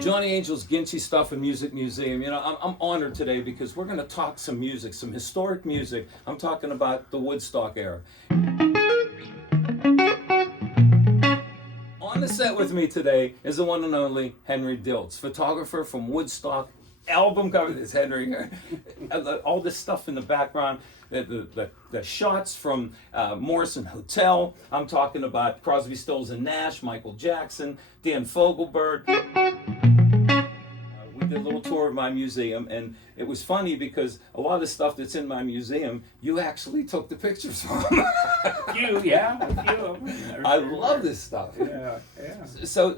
Johnny Angel's Ginchy Stuff and Music Museum. You know, I'm honored today because we're going to talk some music, some historic music. I'm talking about the Woodstock era. On the set with me today is the one and only Henry Diltz, photographer from Woodstock. Album cover is Henry here. All this stuff in the background, the shots from Morrison Hotel. I'm talking about Crosby, Stills and Nash, Michael Jackson, Dan Fogelberg. We did a little tour of my museum, and it was funny because a lot of the stuff that's in my museum, you actually took the pictures from. I love this stuff. Yeah. So,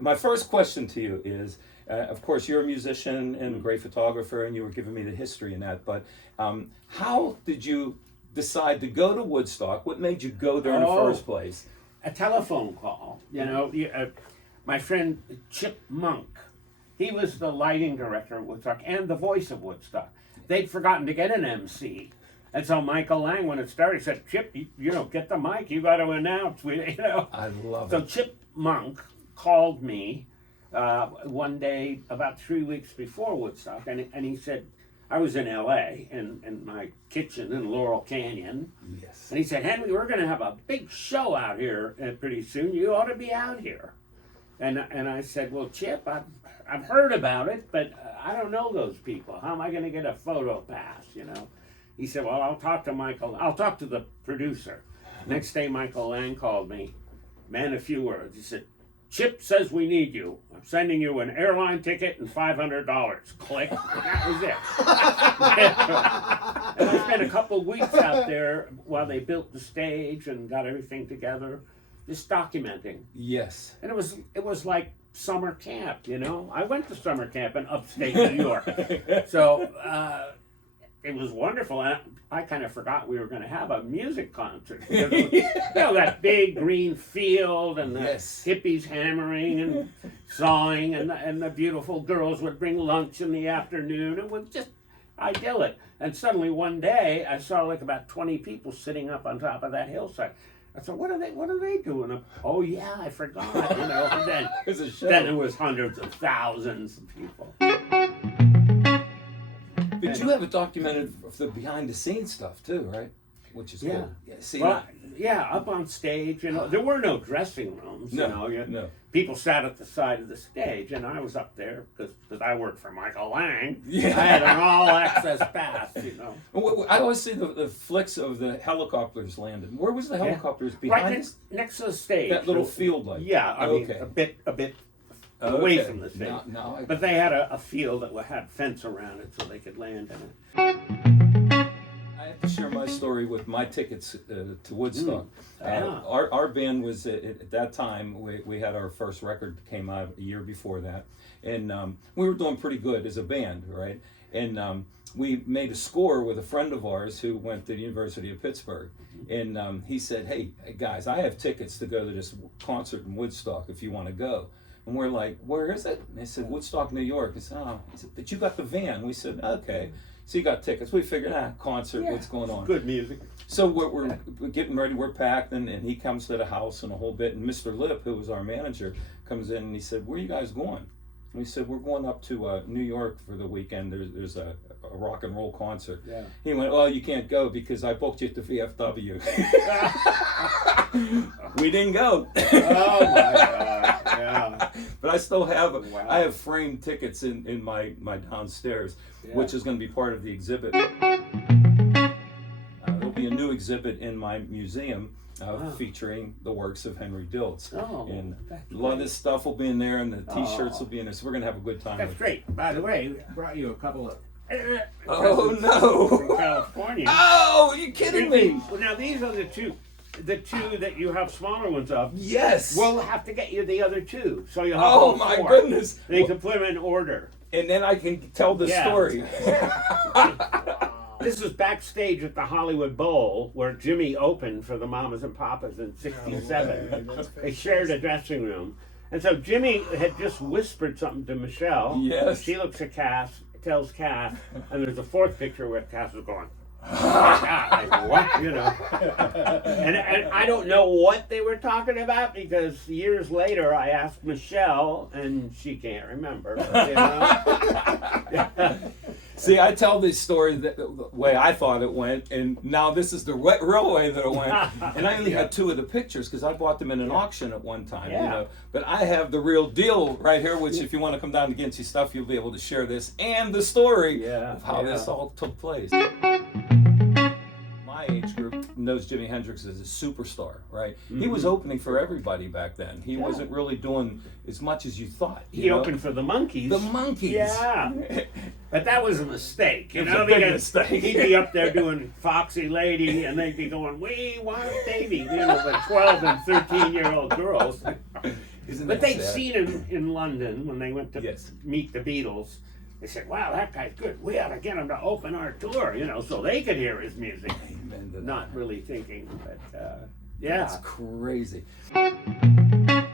my first question to you is, of course, you're a musician and a great photographer, and you were giving me the history in that. But how did you decide to go to Woodstock? What made you go there in the first place? A telephone call. My friend Chip Monk, he was the lighting director of Woodstock and the voice of Woodstock. They'd forgotten to get an MC. And so Michael Lang, when it started, said, Chip, get the mic. You got to announce. I love So it. Chip Monk called me one day about 3 weeks before Woodstock, and he said, I was in L.A. in my kitchen in Laurel Canyon. Yes. And he said, Henry, we're going to have a big show out here pretty soon. You ought to be out here. And I said, well, Chip, I've heard about it, but I don't know those people. How am I going to get a photo pass, He said, well, I'll talk to the producer. Next day, Michael Lang called me. Man, a few words. He said, Chip says we need you. I'm sending you an airline ticket and $500. Click. That was it. And I spent a couple of weeks out there while they built the stage and got everything together, just documenting. Yes. And it was like summer camp, I went to summer camp in upstate New York. So it was wonderful. And I kind of forgot we were going to have a music concert. That big green field and the hippies hammering and sawing and the beautiful girls would bring lunch in the afternoon. It was just idyllic. And suddenly one day I saw like about 20 people sitting up on top of that hillside. I thought, what are they doing? Oh yeah, I forgot, And then, then it was hundreds of thousands of people. But you have it documented the behind the scenes stuff too, right? Which is cool. Yeah. See, up on stage, there were no dressing rooms. No. People sat at the side of the stage, and I was up there because I worked for Michael Lang. Yeah. I had an all-access pass, I always see the flicks of the helicopters landing. Where was the helicopters behind? Right next to the stage. That little field, like. Yeah, I mean, a bit away from the stage. But they had a field that had fence around it so they could land in it. I have to share my story with my tickets to Woodstock. Yeah. Our band was, at that time, we had our first record came out a year before that. And we were doing pretty good as a band, right? And we made a score with a friend of ours who went to the University of Pittsburgh. And he said, hey, guys, I have tickets to go to this concert in Woodstock if you want to go. And we're like, where is it? And they said, Woodstock, New York. I said, oh. He said, but you got the van. We said, okay. So you got tickets. We figured, concert, what's going on? Good music. So we're getting ready. We're packed, and he comes to the house and a whole bit. And Mr. Lip, who was our manager, comes in and he said, where are you guys going? And we said, we're going up to New York for the weekend. There's a rock and roll concert. Yeah. He went, well, you can't go because I booked you at the VFW. We didn't go. Oh, my God. Yeah. But I still have, Wow. I have framed tickets in my downstairs, which is going to be part of the exhibit. There'll be a new exhibit in my museum featuring the works of Henry Diltz. Oh, and that's a lot of this stuff will be in there, and the T-shirts Oh. will be in there, so we're going to have a good time. That's with great. By the way, we brought you a couple of Oh, presents no. from California. Oh, are you kidding me? Now these are the two that you have smaller ones of. Yes. We'll have to get you the other two, so you'll have Oh, all my four. goodness. They can put them in order. And then I can tell the Yeah. story. This was backstage at the Hollywood Bowl where Jimmy opened for the Mamas and Papas in '67. They shared a dressing room. And so Jimmy had just whispered something to Michelle. Yes. She looks at Cass, tells Cass, and there's a fourth picture where Cass is going, Like, what, you know? And I don't know what they were talking about because years later I asked Michelle and she can't remember. You know? See, I tell this story the way I thought it went, and now this is the real way that it went. And I only had 2 of the pictures because I bought them in an auction at one time, you Yeah. know. But I have the real deal right here, which if you want to come down to Ginty Stuff, you'll be able to share this and the story of how this all took place. My age group knows Jimi Hendrix as a superstar, right? He was opening for everybody back then. He wasn't really doing as much as you thought. He opened for the Monkees. the Monkees. Yeah. But that was a mistake, you It was know, a big because mistake. he'd be up there doing Foxy Lady and they'd be going, we want Davy, you know, the 12 and 13-year-old girls. Isn't But that they'd sad? seen him in London when they went to Yes. meet the Beatles. They said, wow, that guy's good. We ought to get him to open our tour, you know, so they could hear his music. Amen to that. Not really thinking, but That's yeah. crazy. I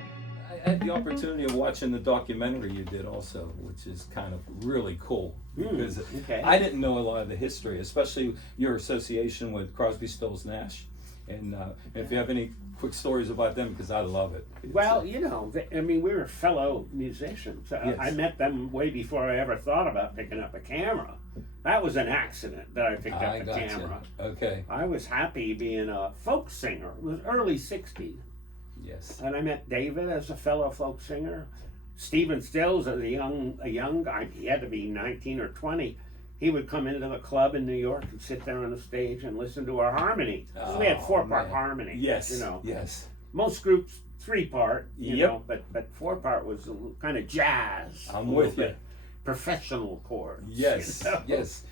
had the opportunity of watching the documentary you did also, which is kind of really cool because okay. I didn't know a lot of the history, especially your association with Crosby, Stills, Nash. And if you have any quick stories about them, because I love it. Well, you know, I mean, we were fellow musicians. Yes. I met them way before I ever thought about picking up a camera. That was an accident that I picked up I a got camera. you. Okay. I was happy being a folk singer. It was early 60s. Yes. And I met David as a fellow folk singer. Stephen Stills as a young guy. He had to be 19 or 20. He would come into the club in New York and sit there on the stage and listen to our harmony. So we had 4-part man. harmony. Yes. You know, Yes. most groups 3-part. You Yep. know, but 4-part was kind of jazz. I'm a with little you. bit Professional chords. Yes, you know? yes.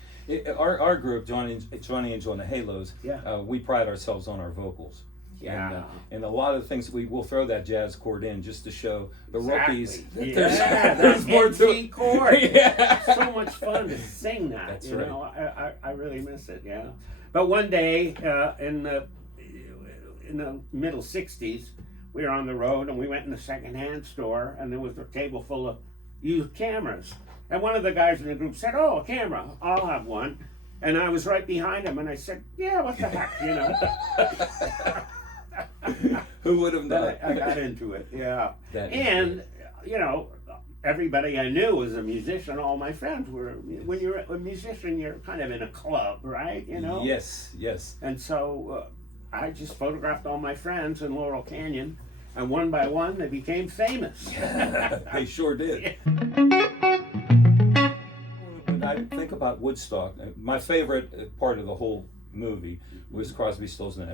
Our group, Johnny Angel and the Halos, Yeah. we pride ourselves on our vocals. Yeah. And a lot of the things we'll throw that jazz chord in just to show the rookies that Yeah, there's more to NG it. chord. Yeah. So much fun to sing that. That's you right. know, I really miss it. Yeah. But one day in the middle '60s, we were on the road and we went in the secondhand store and there was a table full of used cameras. And one of the guys in the group said, "Oh, a camera! I'll have one." And I was right behind him and I said, "Yeah, what the heck, you know." Who would have known? I got into it, yeah. That is And, you know, everybody I knew was a musician. All my friends were. When you're a musician, you're kind of in a club, right? You know? Yes, yes. And so I just photographed all my friends in Laurel Canyon, and one by one they became famous. They sure did. When I think about Woodstock, my favorite part of the whole movie was Crosby, Stills, and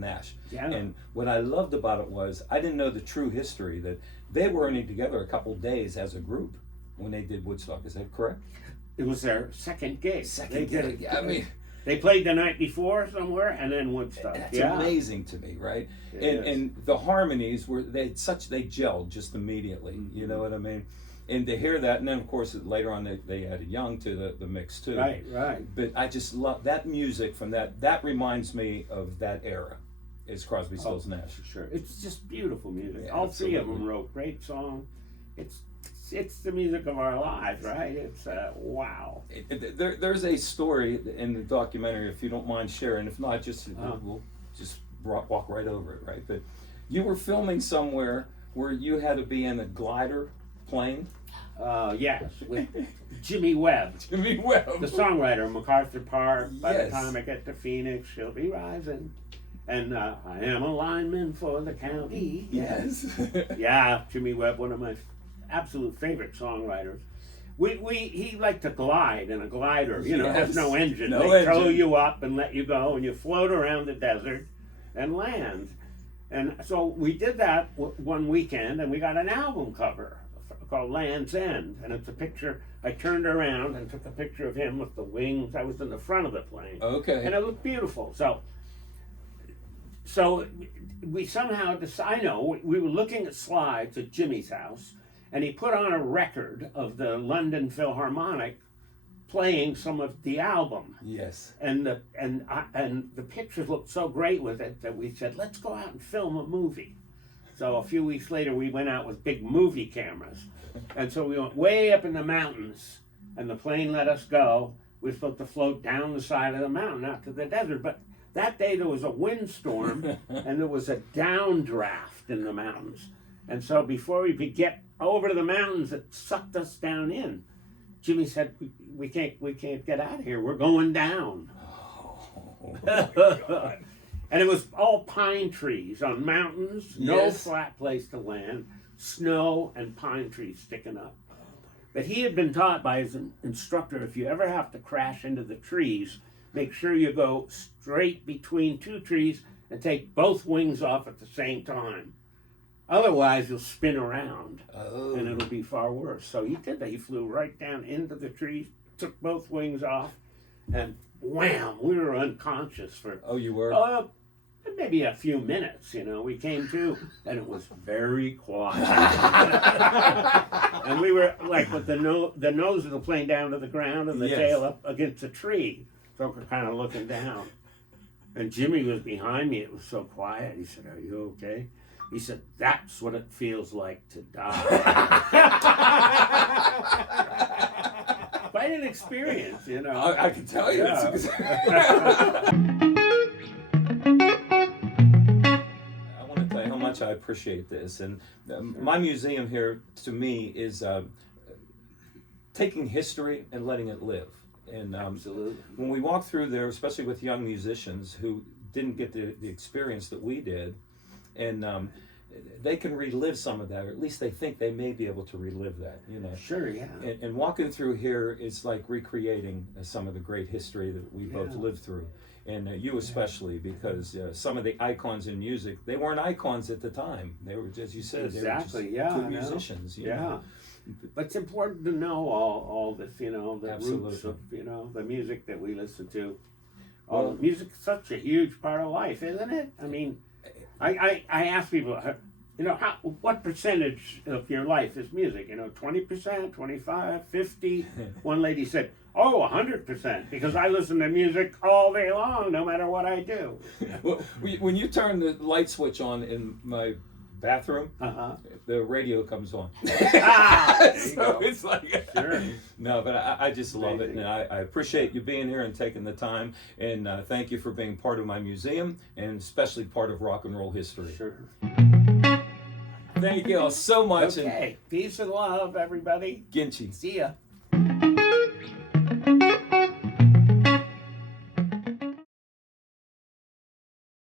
Nash. Yeah. And what I loved about it was I didn't know the true history that they were only together a couple days as a group when they did Woodstock. Is that correct? It was their second gig. They did it. I mean, They played the night before somewhere, and then Woodstock. that's yeah. amazing to me, right? It And is. and the harmonies were they gelled just immediately. You know what I mean? And to hear that, and then of course later on they added Young to the mix too. Right, right. But I just love that music from that. That reminds me of that era. Is Crosby, Stills, Nash? Sure, it's just beautiful music. Yeah, All three of absolutely. them wrote great songs. It's the music of our lives, right? It's wow. There's a story in the documentary, if you don't mind sharing. If not, just we'll just walk right over it, right? But you were filming somewhere where you had to be in a glider plane. Yes, with Jimmy Webb, Jimmy Webb. the songwriter, MacArthur Park. By the Yes. time I get to Phoenix, she'll be rising. And I am a lineman for the county. Yes. Yeah, Jimmy Webb, one of my absolute favorite songwriters. He liked to glide in a glider, you know, Yes. has no engine. No they throw engine. you up and let you go, and you float around the desert and land. And so we did that one weekend, and we got an album cover called Land's End. And it's a picture, I turned around and took a picture of him with the wings. I was in the front of the plane. Okay. And it looked beautiful. So we somehow decided, I know, we were looking at slides at Jimmy's house, and he put on a record of the London Philharmonic playing some of the album. Yes. And the pictures looked so great with it that we said, let's go out and film a movie. So a few weeks later, we went out with big movie cameras. And so we went way up in the mountains, and the plane let us go. we were supposed to float down the side of the mountain out to the desert. But that day there was a windstorm and there was a downdraft in the mountains. And so before we could get over to the mountains, it sucked us down in. Jimmy said, we can't get out of here. We're going down. Oh, And it was all pine trees on mountains, no Yes. flat place to land, snow and pine trees sticking up. But he had been taught by his instructor, if you ever have to crash into the trees, make sure you go straight between two trees and take both wings off at the same time. Otherwise, you'll spin around Oh. and it'll be far worse. So he did that. He flew right down into the trees, took both wings off, and wham, we were unconscious for Oh, you were? maybe a few minutes. We came to, and it was very quiet. And we were like with the nose of the plane down to the ground and the Yes. tail up against a tree. So we're kind of looking down. And Jimmy was behind me. It was so quiet. He said, "Are you okay?" He said, "That's what it feels like to die." Quite an experience, I can tell you. Yeah. I want to tell you how much I appreciate this. And my museum here, to me, is taking history and letting it live. And Absolutely. when we walk through there, especially with young musicians who didn't get the experience that we did, and they can relive some of that, or at least they think they may be able to relive that, Sure, yeah. And walking through here is like recreating some of the great history that we both Yeah. lived through. And you especially, because some of the icons in music, they weren't icons at the time. They were, as you said, Exactly, they were just yeah, I good know. musicians. you Yeah. know. But it's important to know all this, the roots Absolutely. of, the music that we listen to. Well- Music's such a huge part of life, isn't it? I mean, I ask people, what percentage of your life is music? 20%, 25, 50? One lady said, 100%, because I listen to music all day long, no matter what I do. Well, when you turn the light switch on in my bathroom, Uh-huh. the radio comes on. There you So go. it's like, Sure. no, but I just love it, Amazing. and I appreciate you being here and taking the time, and thank you for being part of my museum, and especially part of rock and roll history. Sure. Thank you all so much, Okay. Peace and love, everybody. and Ginchi. See ya.